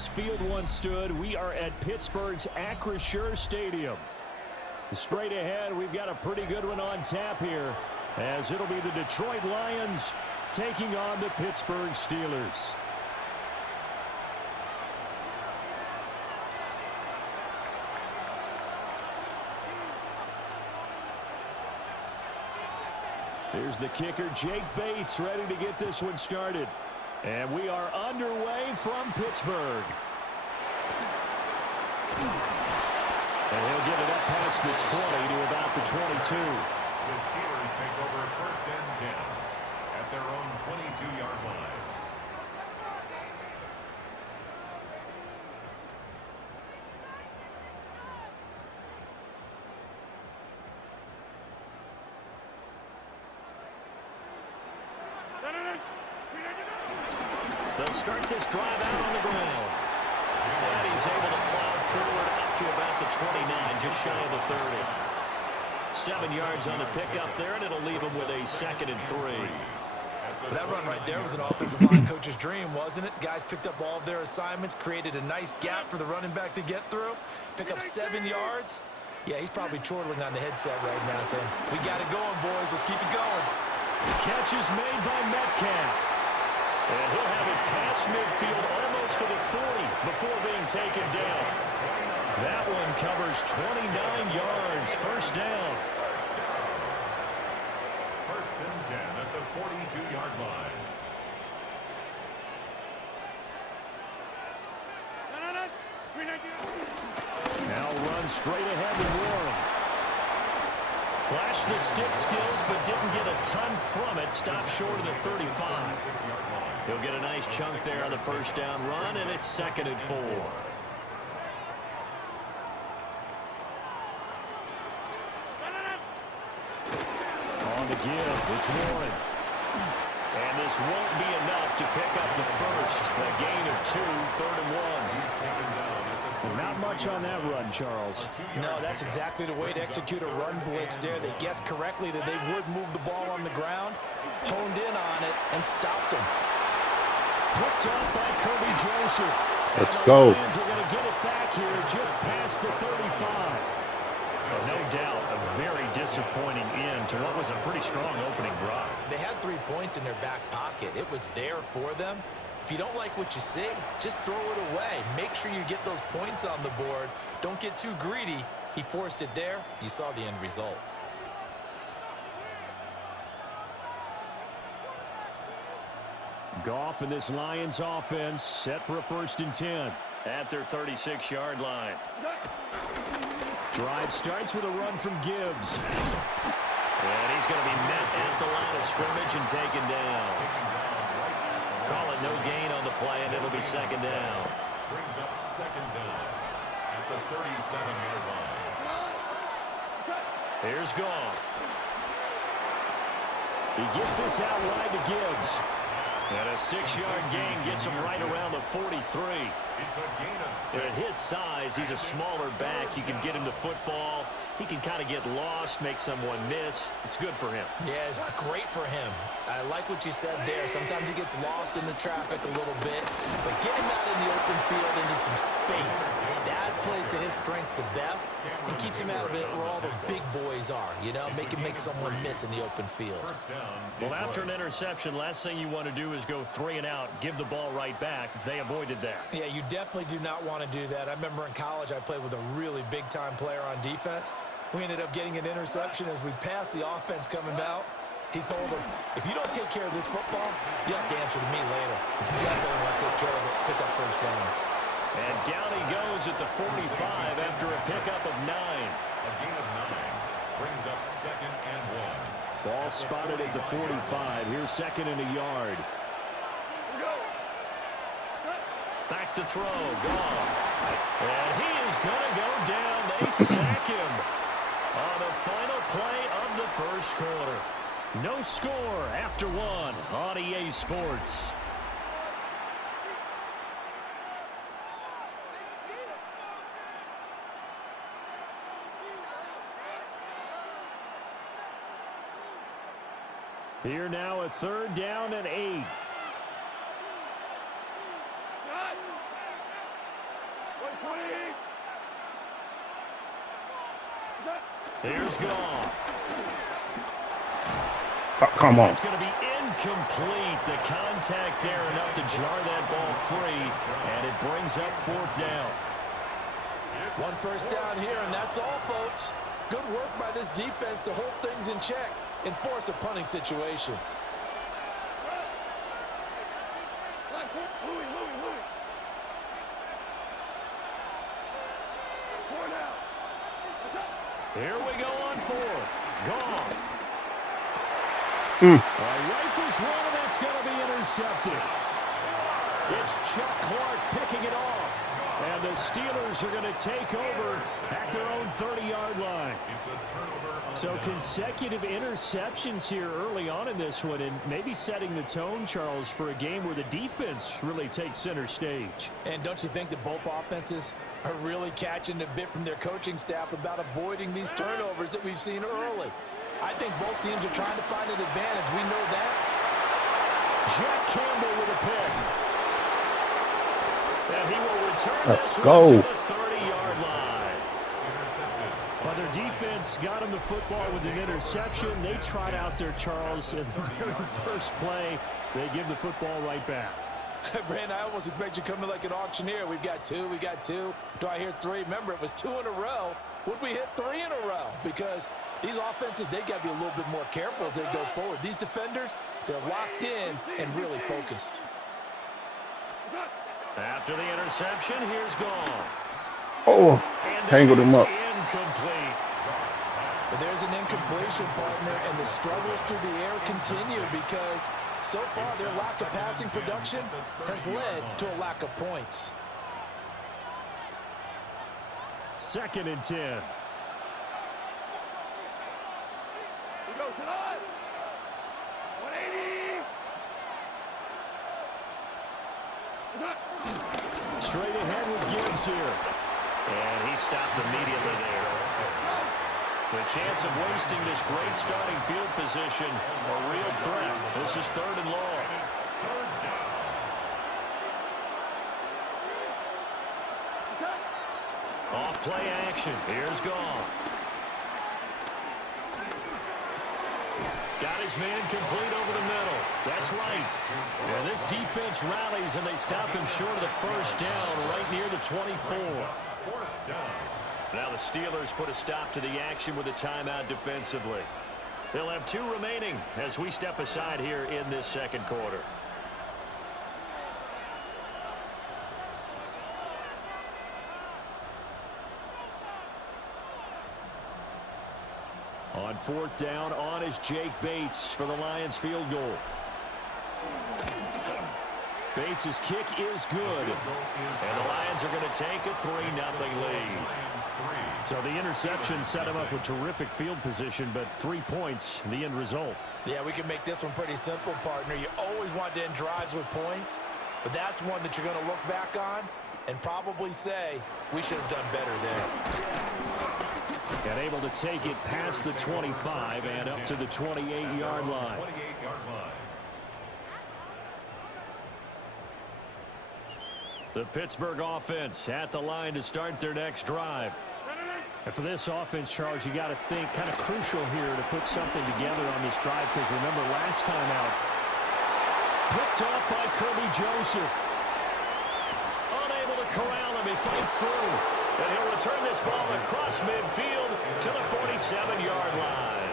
Gibbs Field once stood. We are at Pittsburgh's Acrisure Stadium. Straight ahead, we've got a pretty good one on tap here, as it'll be the Detroit Lions taking on the Pittsburgh Steelers. Here's the kicker, Jake Bates, ready to get this one started. And we are underway from Pittsburgh. And he'll get it up past the 20 to about the 22. The Steelers take over 1st and 10 at their own 22-yard line. They'll start this drive out on the ground. And he's able to plow forward up to about the 29, just shy of the 30. 7 yards on the pickup there, and it'll leave him with a 2nd and 3. That run right there was an offensive line coach's dream, wasn't it? Guys picked up all of their assignments, created a nice gap for the running back to get through, pick up 7 yards. Yeah, he's probably chortling on the headset right now saying, we got it going, boys. Let's keep it going. Catch is made by Metcalf. And he'll have it past midfield almost to the 40 before being taken down. That one covers 29 yards. 1st down. 1st and 10 at the 42-yard line. Now run straight ahead to Warren. Flashed the stick skills, but didn't get a ton from it. Stopped short of the 35. He'll get a nice chunk there on the 1st down run, and it's 2nd and 4. On the give, it's Warren. And this won't be enough to pick up the first. A gain of 2, 3rd and 1. Not much on that run, Charles. No, that's exactly the way to execute a run blitz there. They guessed correctly that they would move the ball on the ground, honed in on it, and stopped them. Picked up by Kirby Joseph. Let's go. The Lions are going to get it back here just past the 35. No doubt a very disappointing end to what was a pretty strong opening drive. They had 3 points in their back pocket. It was there for them. If you don't like what you see, just throw it away. Make sure you get those points on the board. Don't get too greedy. He forced it there. You saw the end result. Goff and this Lions offense set for a 1st and 10 at their 36-yard line. Drive starts with a run from Gibbs. And he's going to be met at the line of scrimmage and taken down. Call it no gain on the play, and it'll be 2nd down. Brings up 2nd down at the 37-yard line. Here's Goff. He gets this out wide to Gibbs. And a 6-yard gain gets him right around the 43. It's a gain of 6. At his size, he's a smaller back. You can get him to football. He can kind of get lost, make someone miss. It's good for him. Yeah, it's great for him. I like what you said there. Sometimes he gets lost in the traffic a little bit, but get him out in the open field into some space. That plays to his strengths the best and keeps him out of it where all the big boys are, you know, make someone miss in the open field. Well, after an interception, last thing you want to do is go 3 and out, give the ball right back. They avoided that. Yeah, you definitely do not want to do that. I remember in college I played with a really big-time player on defense. We ended up getting an interception as we passed the offense coming out. He told him, if you don't take care of this football, you have to answer to me later. You definitely want to take care of it, pick up 1st downs. And down he goes at the 45 after a pickup of 9. A gain of 9 brings up 2nd and 1. Ball spotted at the 45. Here's 2nd and a yard. Back to throw. Goff. And he is going to go down. They sack him on the final play of the 1st quarter. No score after 1 on EA Sports. Here now a 3rd down and 8. Here's Goff. Oh, come on. It's going to be incomplete. The contact there enough to jar that ball free, and it brings up 4th down. One first down here, and that's all, folks. Good work by this defense to hold things in check and force a punting situation. Here we go on 4th. Goff. Rifles one, and that's going to be intercepted. It's Chuck Clark picking it off. And the Steelers are going to take over at their own 30-yard line. So consecutive interceptions here early on in this one, and maybe setting the tone, Charles, for a game where the defense really takes center stage. And don't you think that both offenses are really catching a bit from their coaching staff about avoiding these turnovers that we've seen early? I think both teams are trying to find an advantage. We know that. Jack Campbell with a pick. And he will return Let's this go. one to the 30-yard line. But their defense got him the football with an interception. They trot out there, Charles, in the very first play. They give the football right back. Brandon, I almost expect you coming like an auctioneer. We've got 2, we got 2. Do I hear 3? Remember, it was 2 in a row. Would we hit 3 in a row? Because these offenses, they got to be a little bit more careful as they go forward. These defenders, they're locked in and really focused. After the interception, here's Goff. Oh, tangled him up. Incomplete. But there's an incompletion, partner, and the struggles through the air continue because so far their lack of passing production has led to a lack of points. 2nd and 10. Straight ahead with Gibbs here. And he stopped immediately there. The chance of wasting this great starting field position, a real threat. This is 3rd and long. Off play action. Here's Goff. Got his man complete over the middle. That's right. And this defense rallies, and they stop him short of the 1st down right near the 24. Now the Steelers put a stop to the action with a timeout defensively. They'll have 2 remaining as we step aside here in this 2nd quarter. On 4th down, on is Jake Bates for the Lions field goal. Bates' kick is good. And the Lions are going to take a 3-0 lead. So the interception set him up with terrific field position, but 3 points, the end result. Yeah, we can make this one pretty simple, partner. You always want to end drives with points, but that's one that you're going to look back on and probably say, we should have done better there. And able to take it past the 25 and up to the 28-yard line. The Pittsburgh offense at the line to start their next drive. And for this offense, Charles, you got to think kind of crucial here to put something together on this drive, because remember last time out, picked off by Kirby Joseph. Unable to corral him, he fights through. And he'll return this ball across midfield to the 47-yard line.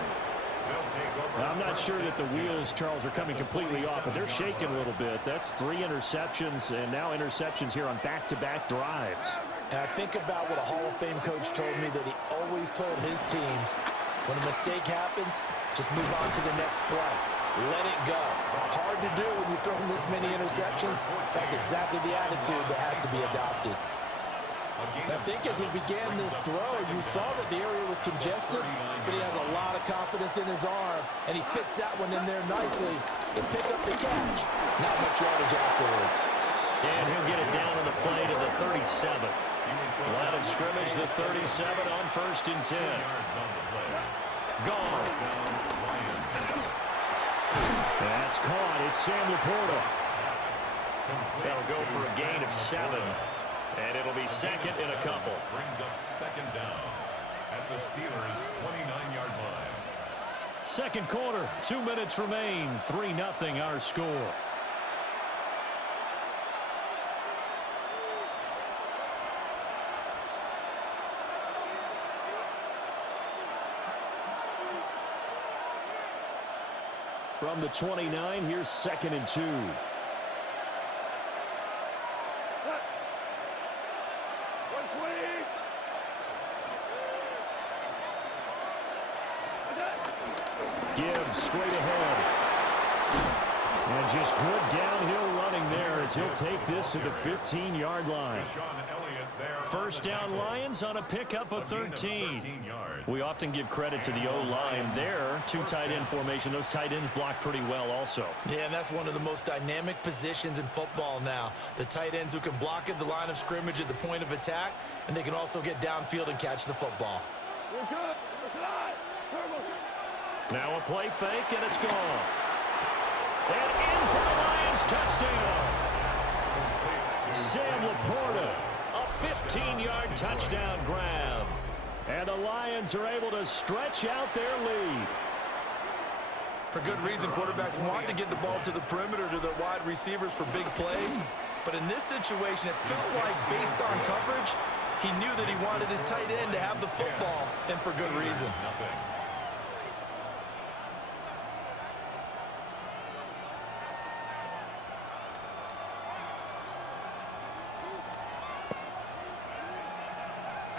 Now, I'm not sure that the wheels, Charles, are coming completely off, but they're shaking a little bit. That's 3 interceptions, and now interceptions here on back-to-back drives. And I think about what a Hall of Fame coach told me, that he always told his teams, when a mistake happens, just move on to the next play. Let it go. Hard to do when you're throwing this many interceptions. That's exactly the attitude that has to be adopted. I think as he began this throw, you saw that the area was congested, but he has a lot of confidence in his arm, and he fits that one in there nicely to pick up the catch. Not much yardage afterwards. And he'll get it down on the play to the 37. Line of scrimmage, the 37 on 1st and 10. Gone. That's caught. It's Sam Laporta. That'll go for a gain of 7. And it'll be second and a couple. Brings up second down at the Steelers' 29-yard line. Second quarter, 2 minutes remain. 3-0 our score. From the 29, here's 2nd and 2. Gibbs straight ahead. And just good downhill running there as he'll take this to the 15-yard line. First down Lions on a pickup of 13. We often give credit to the O-line there. 2 tight end formation. Those tight ends block pretty well also. Yeah, and that's one of the most dynamic positions in football now. The tight ends who can block at the line of scrimmage at the point of attack, and they can also get downfield and catch the football. Now a play fake, and it's gone. And in for the Lions, touchdown. Sam Laporta, a 15-yard touchdown grab. And the Lions are able to stretch out their lead. For good reason, quarterbacks want to get the ball to the perimeter to their wide receivers for big plays. But in this situation, it felt like based on coverage, he knew that he wanted his tight end to have the football, and for good reason.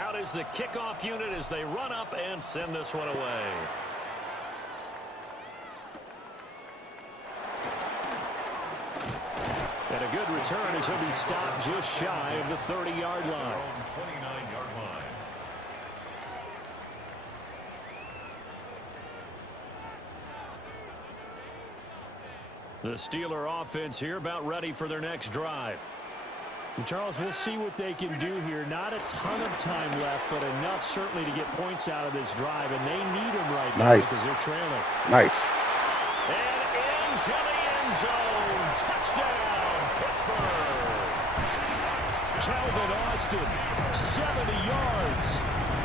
Out is the kickoff unit as they run up and send this one away. And a good return as he'll be stopped just shy of the 30-yard line. 29-yard line. The Steeler offense here about ready for their next drive. And Charles, we'll see what they can do here. Not a ton of time left, but enough certainly to get points out of this drive, and they need them right now because they're trailing. Nice. And into the end zone. Touchdown, Pittsburgh. Calvin Austin, 70 yards.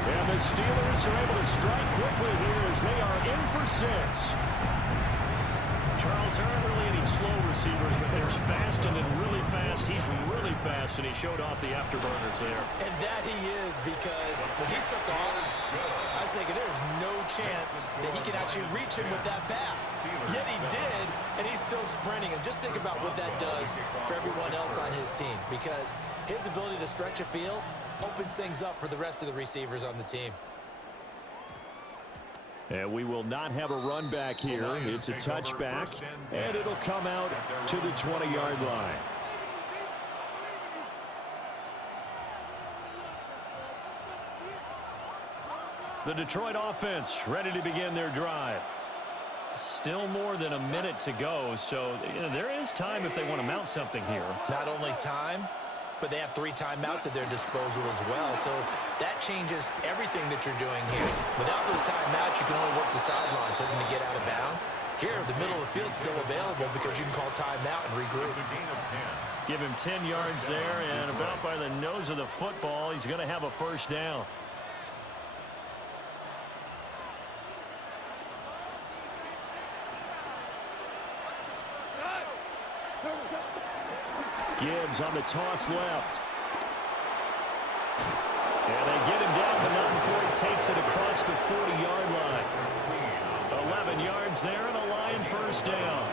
And the Steelers are able to strike quickly here as they are in for 6. Charles, there aren't really any slow receivers, but there's fast and then really fast. He's really fast, and he showed off the afterburners there. And that he is, because when he took off, I was thinking there's no chance that he can actually reach him with that pass. Yet he did, and he's still sprinting. And just think about what that does for everyone else on his team, because his ability to stretch a field opens things up for the rest of the receivers on the team. And we will not have a run back here. It's a touchback, and it'll come out to the 20-yard line. The Detroit offense ready to begin their drive. Still more than a minute to go, so there is time if they want to mount something here. Not only time, but they have 3 timeouts at their disposal as well. So that changes everything that you're doing here. Without those timeouts, you can only work the sidelines, hoping to get out of bounds. Here, the middle of the field is still available because you can call timeout and regroup. Give him 10 yards there, and about by the nose of the football, he's going to have a first down. Gibbs on the toss left. And they get him down, but not before he takes it across the 40-yard line. 11 yards there and a Lion first down.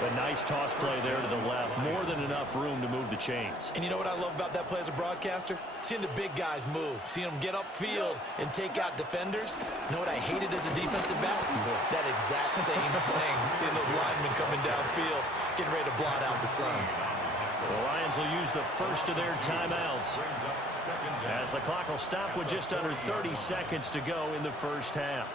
A nice toss play there to the left. More than enough room to move the chains. And you know what I love about that play as a broadcaster? Seeing the big guys move. Seeing them get upfield and take out defenders. You know what I hated as a defensive back? That exact same thing. Seeing those linemen coming downfield, getting ready to blot out the sun. The Lions will use the first of their timeouts as the clock will stop with just under 30 seconds to go in the first half.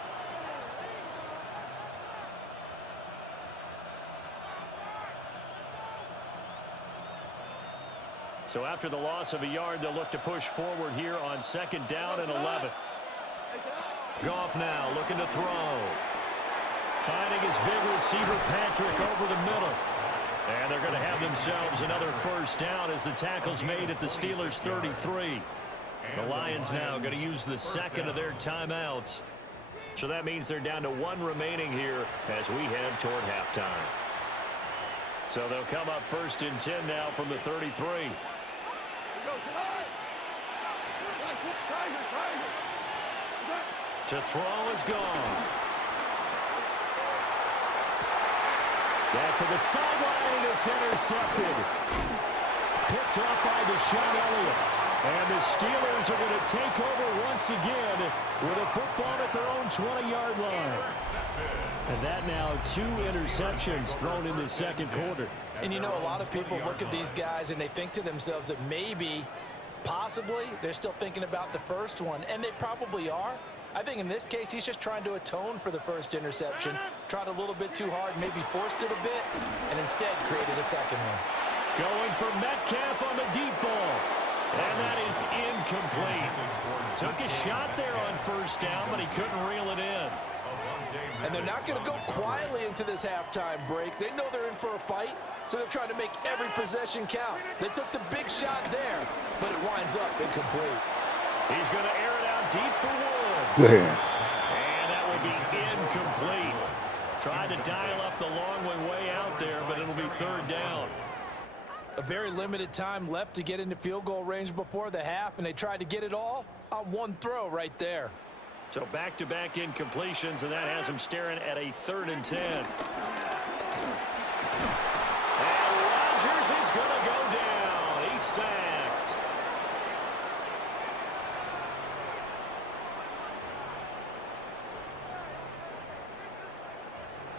So after the loss of a yard, they'll look to push forward here on second down and 11. Goff now looking to throw. Finding his big receiver, Patrick, over the middle. And they're going to have themselves another first down as the tackle's made at the Steelers' 33. The Lions now going to use the second of their timeouts. So that means they're down to 1 remaining here as we head toward halftime. So they'll come up 1st and 10 now from the 33. To throw is gone. Back to the sideline, and it's intercepted. Picked off by Deshaun Elliott. And the Steelers are going to take over once again with a football at their own 20-yard line. And that now 2 interceptions thrown in the second quarter. And you know, a lot of people look at these guys and they think to themselves that maybe, possibly, they're still thinking about the first one. And they probably are. I think in this case, he's just trying to atone for the first interception. Tried a little bit too hard, maybe forced it a bit, and instead created a second one. Going for Metcalf on the deep ball. And that is incomplete. Took a shot there on first down, but he couldn't reel it in. And they're not going to go quietly into this halftime break. They know they're in for a fight, so they're trying to make every possession count. They took the big shot there, but it winds up incomplete. He's going to air it out deep for Woods. Damn. And that will be incomplete. Tried to dial up the long way out there, but it'll be 3rd down. A very limited time left to get into field goal range before the half, and they tried to get it all on one throw right there. So back-to-back incompletions, and that has him staring at a 3rd and 10. And Rodgers is going to go down. He's sacked.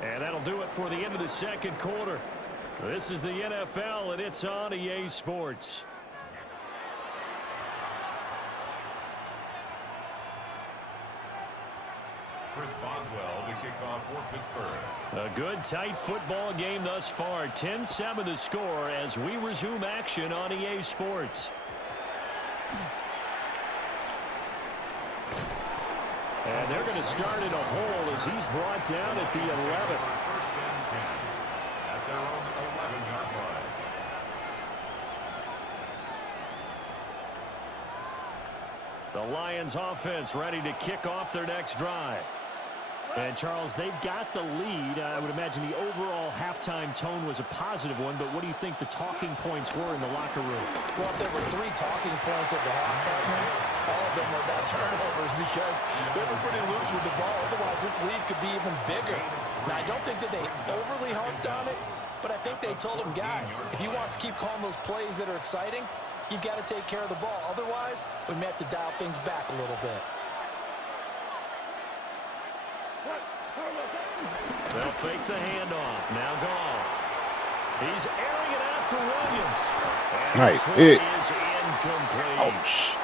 And that'll do it for the end of the second quarter. This is the NFL, and it's on EA Sports. Chris Boswell to kick off for Pittsburgh. A good, tight football game thus far. 10-7 the score as we resume action on EA Sports. And they're going to start in a hole as he's brought down at the 11. First and 10 at their own 11-yard line. The Lions offense ready to kick off their next drive. And, Charles, they've got the lead. I would imagine the overall halftime tone was a positive one, but what do you think the talking points were in the locker room? Well, if there were 3 talking points at the half, partner, all of them were about turnovers because they were pretty loose with the ball. Otherwise, this lead could be even bigger. Now, I don't think that they overly harped on it, but I think they told them, guys, if he wants to keep calling those plays that are exciting, you've got to take care of the ball. Otherwise, we may have to dial things back a little bit. They'll fake the handoff. Now Goff. He's airing it out for Williams. And Nice. this one is incomplete. Ouch.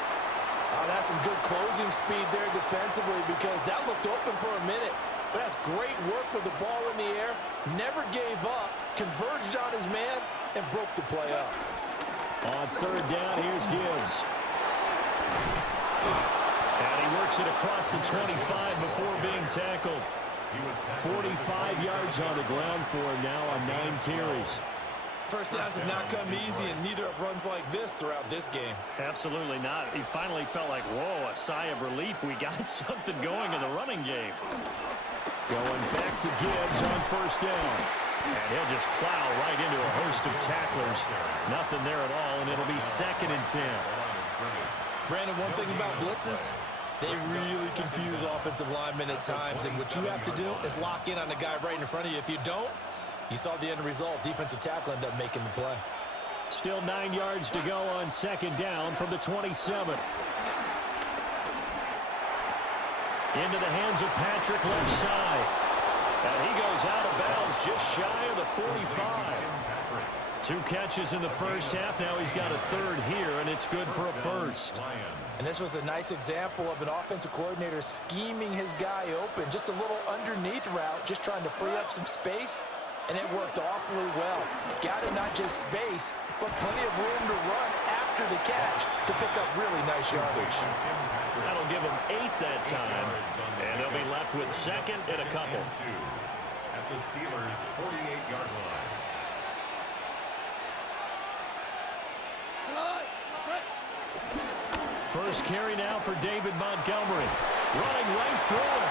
That's some good closing speed there defensively because that looked open for a minute. But that's great work with the ball in the air. Never gave up. Converged on his man and broke the play up. On 3rd down, here's Gibbs. And he works it across the 25 before being tackled. 45 yards on the ground for him now on 9 carries. First downs have not come easy, and neither have runs like this throughout this game. Absolutely not. He finally felt like, whoa, a sigh of relief. We got something going in the running game. Going back to Gibbs on 1st down. And he'll just plow right into a host of tacklers. Nothing there at all, and it'll be 2nd and 10. Brandon, one thing about blitzes, they really confuse offensive linemen at times, and what you have to do is lock in on the guy right in front of you. If you don't, you saw the end result. Defensive tackle ended up making the play. Still 9 yards to go on 2nd down from the 27. Into the hands of Patrick left side. And he goes out of bounds just shy of the 45. 2 catches in the first half. Now he's got a 3rd here, and it's good for a 1st. And this was a nice example of an offensive coordinator scheming his guy open. Just a little underneath route, just trying to free up some space, and it worked awfully well. Got him not just space, but plenty of room to run after the catch to pick up really nice yardage. That'll give him 8 that time, and they'll be left with 2nd and a couple. At the Steelers' 48-yard line. First carry now for David Montgomery. Running right through it.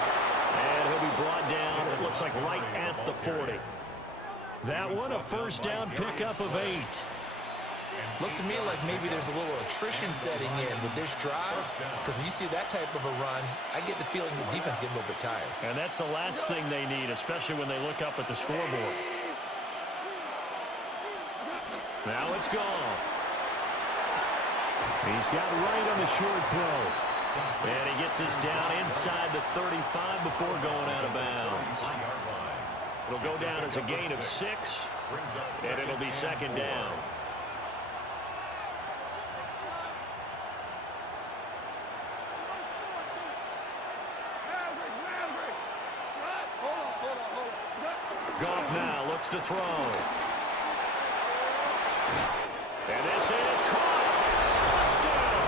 And he'll be brought down, it looks like right at the 40. That one, a first down pickup of 8. Looks to me like maybe there's a little attrition setting in with this drive, because when you see that type of a run, I get the feeling the defense getting a little bit tired. And that's the last thing they need, especially when they look up at the scoreboard. Now it's gone. He's got right on the short throw. And he gets this down inside the 35 before going out of bounds. It'll go down as a gain of 6, and it'll be second down. Goff now looks to throw. And this is caught. Touchdown.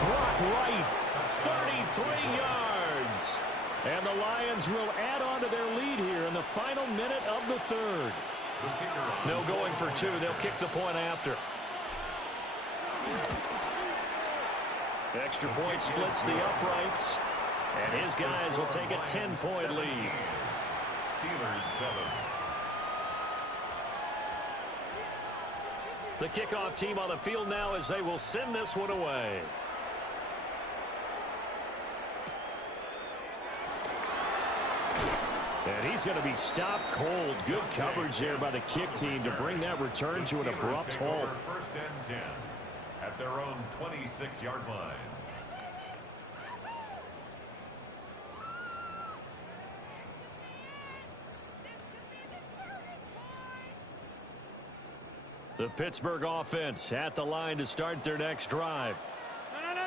Brock Wright, 33 yards. And the Lions will add on to their lead here in the final minute of the third. No going for 2. They'll kick the point after. Extra point splits the uprights. And his guys will take a 10-point lead. Steelers 7. The kickoff team on the field now as they will send this one away. And he's going to be stopped cold. Good coverage there by the kick team to bring that return to an abrupt halt. First and 10 at their own 26-yard line. The Pittsburgh offense at the line to start their next drive.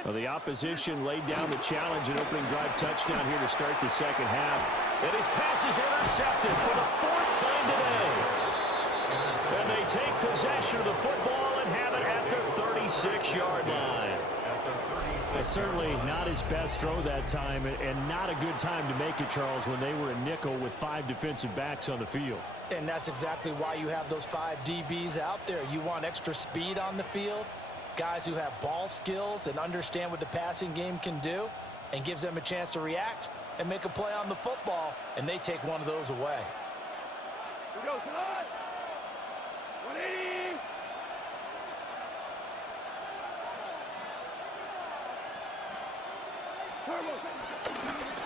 Well, the opposition laid down the challenge and opening drive touchdown here to start the second half. And his pass is intercepted for the 4th time today. And they take possession of the football and have it at their 36-yard line. Certainly not his best throw that time, and not a good time to make it, Charles, when they were a nickel with 5 defensive backs on the field. And that's exactly why you have those 5 DBs out there. You want extra speed on the field, guys who have ball skills and understand what the passing game can do, and gives them a chance to react and make a play on the football, and they take one of those away. Here we go, Shalon. 180.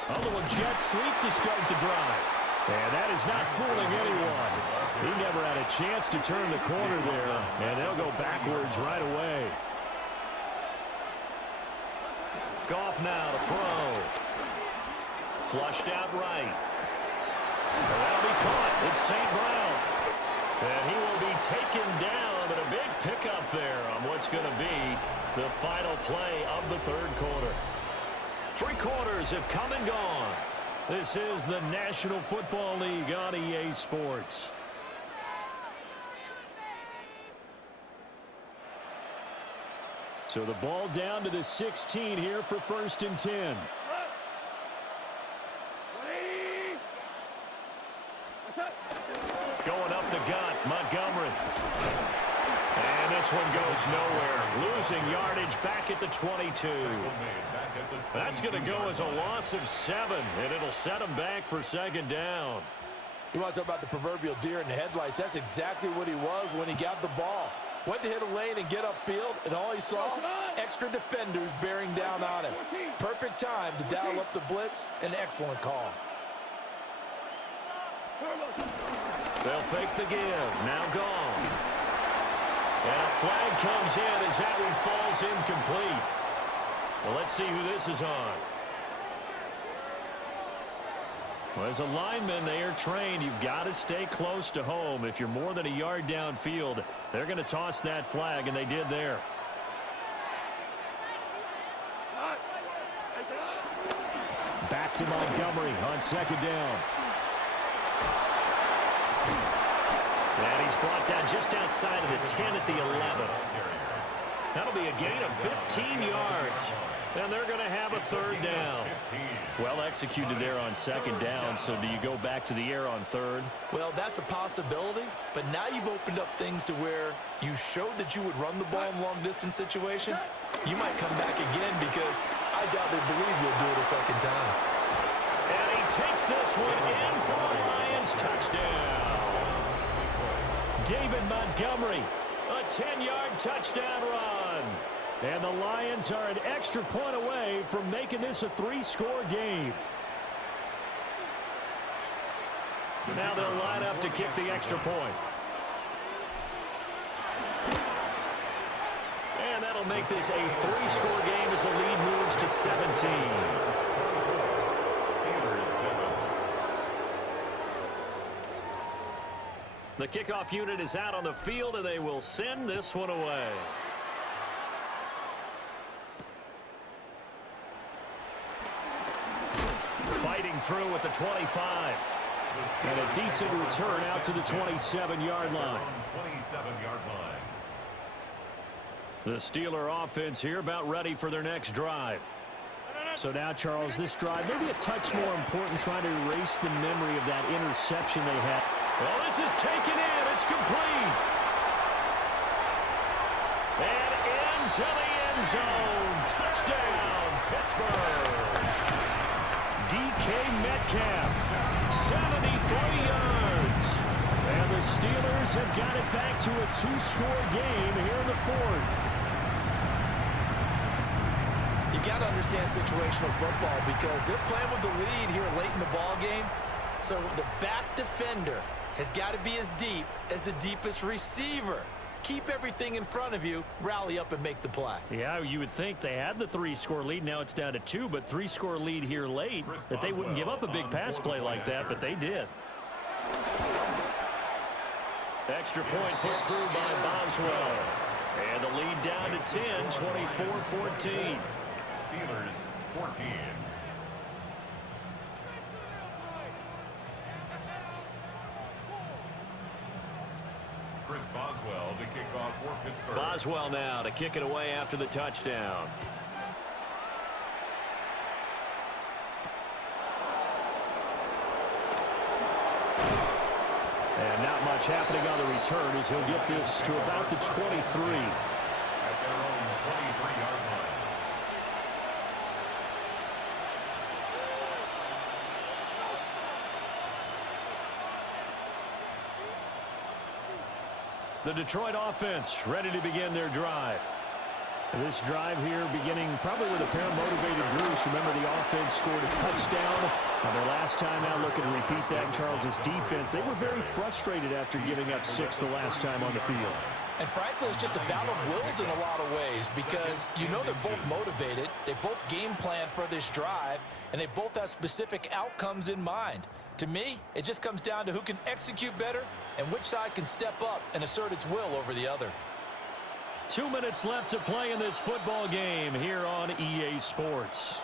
A little jet sweep to start the drive. And that is not fooling anyone. He never had a chance to turn the corner there, and they'll go backwards right away. Goff now to throw. Flushed out right. And that'll be caught. It's St. Brown. And he will be taken down, but a big pickup there on what's going to be the final play of the third quarter. 3 quarters have come and gone. This is the National Football League on EA Sports. So the ball down to the 16 here for 1st and 10. Going up the gut, Montgomery. And this one goes nowhere. Losing yardage back at the 22. That's going to go as a loss of 7, and it'll set him back for second down. You want to talk about the proverbial deer in the headlights. That's exactly what he was when he got the ball. Went to hit a lane and get upfield, and all he saw, extra defenders bearing down on him. Perfect time to dial up the blitz. An excellent call. They'll fake the give. Now gone. And a flag comes in as that one falls incomplete. Well, let's see who this is on. Well, as a lineman, they are trained. You've got to stay close to home. If you're more than a yard downfield, they're going to toss that flag, and they did there. Back to Montgomery on second down. And he's brought down just outside of the 10 at the 11. That'll be a gain of 15 yards. And they're going to have a third down. Well executed there on second down. So do you go back to the air on third? Well, that's a possibility. But now you've opened up things to where you showed that you would run the ball in long-distance situation. you might come back again because I doubt they believe you'll do it a second time. And he takes this one in for a Lions touchdown. David Montgomery, a 10-yard touchdown run. And the Lions are an extra point away from making this a 3-score game. Now they'll line up to kick the extra point. And that'll make this a 3-score game as the lead moves to 17. Steelers 7. The kickoff unit is out on the field, and they will send this one away. Fighting through at the 25. And a decent return out to the 27-yard line. 27-yard line. The Steeler offense here about ready for their next drive. So now, Charles, this drive maybe a touch more important, trying to erase the memory of that interception they had. Well, this is taken in. It's complete. And into the end zone. Touchdown, Pittsburgh. DK Metcalf, 73 yards. And the Steelers have got it back to a 2-score game here in the 4th. You got to understand situational football because they're playing with the lead here late in the ball game. So the back defender has got to be as deep as the deepest receiver. Keep everything in front of you, rally up and make the play. Yeah, you would think they had the 3-score lead. Now it's down to 2, but 3-score lead here late, that they wouldn't give up a big pass play like that, but they did. Extra point put through by Boswell. And the lead down to 10, 24-14. Steelers 14. Chris Boswell to kick off for Pittsburgh. Boswell now to kick it away after the touchdown. And not much happening on the return as he'll get this to about the 23. At their own 23-yard line. The Detroit offense ready to begin their drive. This drive here beginning probably with a pair of motivated Bruce. Remember, the offense scored a touchdown on their last time out. Looking to repeat that. Charles's defense, they were very frustrated after giving up 6 the last time on the field. And frankly, it's just a battle of wills in a lot of ways because you know they're both motivated. They both game plan for this drive, and they both have specific outcomes in mind. To me, it just comes down to who can execute better and which side can step up and assert its will over the other. 2 minutes left to play in this football game here on EA Sports.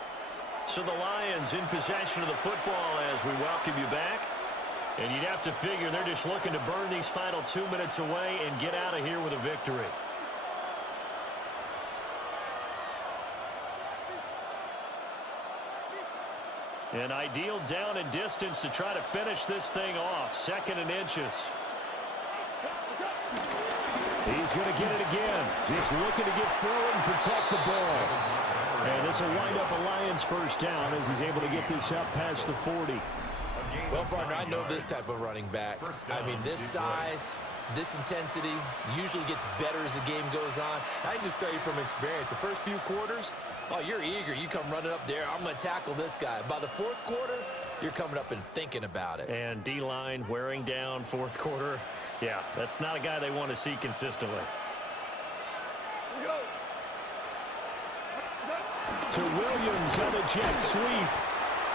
So the Lions in possession of the football as we welcome you back. And you'd have to figure they're just looking to burn these final 2 minutes away and get out of here with a victory. An ideal down and distance to try to finish this thing off. 2nd and inches. He's going to get it again. Just looking to get forward and protect the ball. And this will wind up a Lions first down as he's able to get this up past the 40. Well, partner, I know this type of running back. I mean, this size, this intensity usually gets better as the game goes on. I can just tell you from experience, the first few quarters, oh, you're eager. You come running up there. I'm going to tackle this guy. By the 4th quarter, you're coming up and thinking about it. And D-line wearing down 4th quarter. Yeah, that's not a guy they want to see consistently. To Williams on the jet sweep.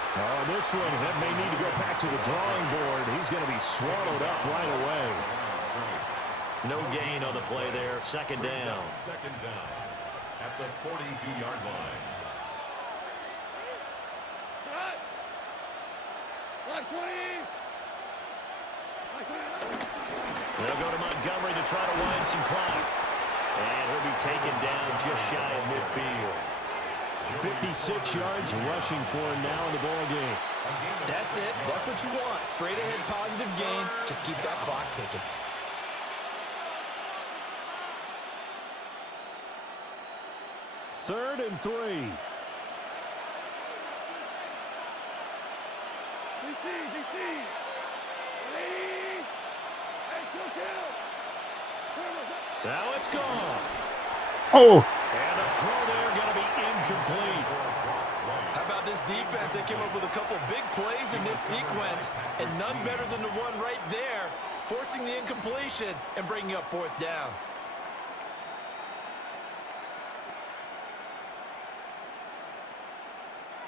Oh, this one, that may need to go back to the drawing board. He's going to be swallowed up right away. No gain on the play there. 2nd down. 2nd down at the 42-yard line. They'll go to Montgomery to try to wind some clock. And he'll be taken down just shy of midfield. 56 yards rushing for him now in the ball game. That's it. That's what you want. Straight ahead positive gain. Just keep that clock ticking. 3rd and 3. DC. Ready? Hey, kill. Now it's gone. Oh, And a throw there going to be incomplete. How about this defense? They came up with a couple big plays in this sequence, and none better than the one right there, forcing the incompletion and bringing up 4th down.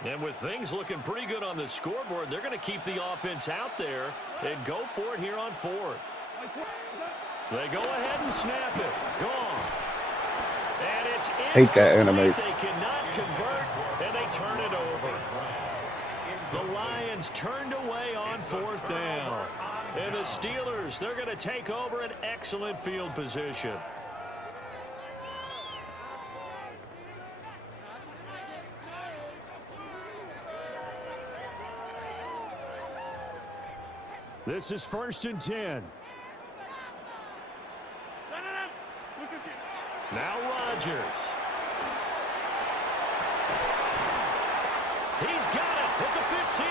And with things looking pretty good on the scoreboard, they're going to keep the offense out there and go for it here on 4th. They go ahead and snap it. Gone. And it's hate that incomplete. animate. They cannot convert, and they turn it over. The Lions turned away on 4th down. And the Steelers, they're going to take over an excellent field position. This is 1st and 10. Now Rodgers. He's got it at the 15.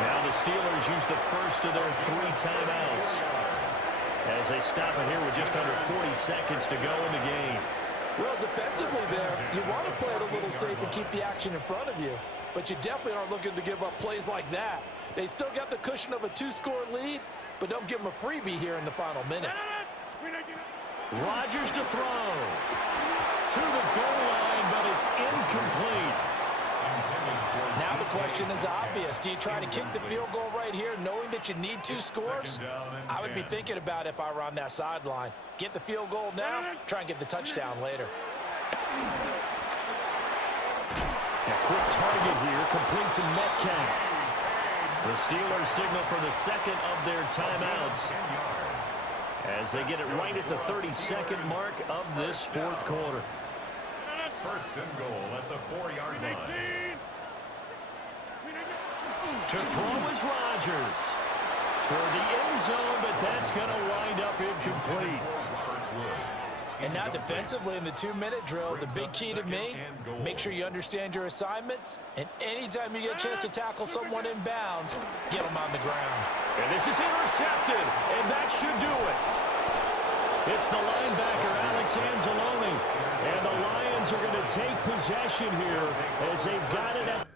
Now the Steelers use the first of their 3 timeouts as they stop it here with just under 40 seconds to go in the game. Well, defensively there, you want to play it a little safe and keep the action in front of you, but you definitely aren't looking to give up plays like that. They still got the cushion of a 2-score lead, but don't give them a freebie here in the final minute. Rodgers to throw. To the goal line, but it's incomplete. Now the question is obvious. Do you try to kick the field goal right here knowing that you need 2 scores? I would be thinking about it if I were on that sideline. Get the field goal now, try and get the touchdown later. A quick target here, complete to Metcalf. The Steelers signal for the second of their timeouts as they get it right at the 32nd mark of this 4th quarter. 1st and goal at the 4-yard line. To throw is Rodgers. Toward the end zone, but that's going to wind up incomplete. And now defensively in the 2-minute drill, the big key to me, make sure you understand your assignments, and anytime you get a chance to tackle someone in bounds, get them on the ground. And this is intercepted, and that should do it. It's the linebacker, Alex Anzalone, and the Lions are going to take possession here as they've got it at